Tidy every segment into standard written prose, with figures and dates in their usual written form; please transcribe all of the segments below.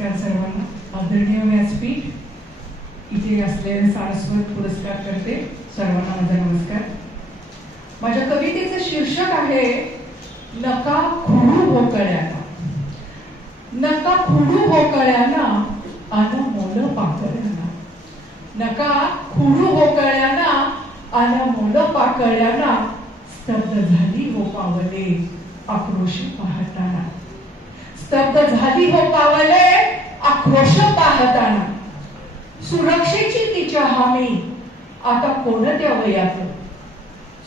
नमस्कार सर्वांना. आदरणीय व्यासपीठ, इथे असलेले सारस्वत पुरस्कार करते सर्वांना माझा नमस्कार. माझ्या कवितेचं शीर्षक आहे नका खुडू भोकळ्याना. नका खुडू भोकळ्याना आन मोल पाकळ्याना. नका खुडू भोकळ्याना आन मोल पाकळ्याना. स्तब्ध झाली हो पावले आक्रोश पाहताना. स्तब्ध झाली हो पावले आक्रोश पाहताना. सुरक्षेची तिच्या हमी आता कोणत्या वयात.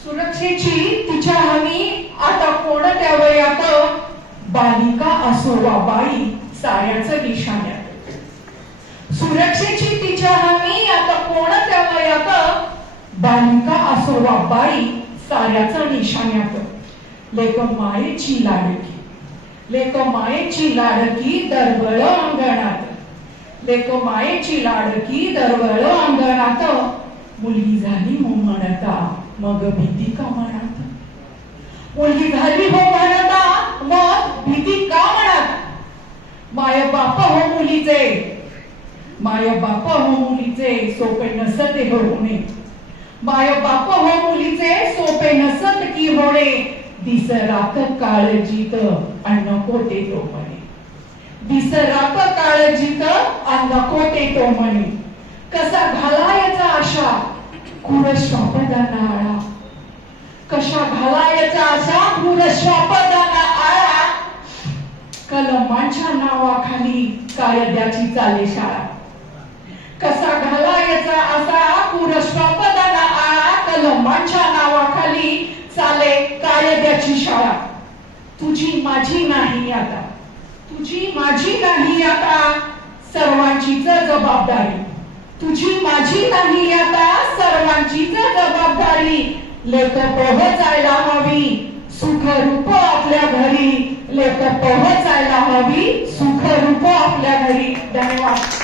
सुरक्षेची तिच्या हमी आता कोणत्या वयात. बालिका असो वा बाई साऱ्याचं निशाण्यात. सुरक्षेची तिच्या हमी आता कोणत्या वयात. बालिका असो वा बाई साऱ्याचं निशाण्यात. लेक मायेची लाडकी, लेक मायेची लाडकी दरवळ अंगणात. लेक मायेची लाडकी दरवळ अंगणात. मुलगी झाली हो म्हणता मग भीती का मनात. मुलगी झाली हो म्हणता मग भीती का मनात. माय बाप हो मुलीचे, माय बाप हो मुलीचे सोपे नसत हे होणे. माय बाप हो मुलीचे सोपे नसत की होणे. दिसरात काळजीत अन्न कोटे तो म्हणे. दिसरात काळजीत अन्न कोटे तो म्हणे. कसा घालायचा आशा क्रूर श्वापदाना आळा. कशा घालायचा आशा क्रूर श्वापदाना आळा. कलमांच्या नावाखाली कायद्याची चाले शाळा. कसा घालायचा असा क्रूर श्वापदाना आळा. कलमांच्या नावाखाली चाले कायद्याची शाळा. तुझी माझी नाही आता, तुझी माझी नाही आता सर्वांचीच जबाबदारी. तुझी माझी नाही आता सर्वांचीच जबाबदारी. लेक पोहोचायला हवी सुखरूप आपल्या घरी. लेक पोहोचायला हवी सुखरूप आपल्या घरी. धन्यवाद.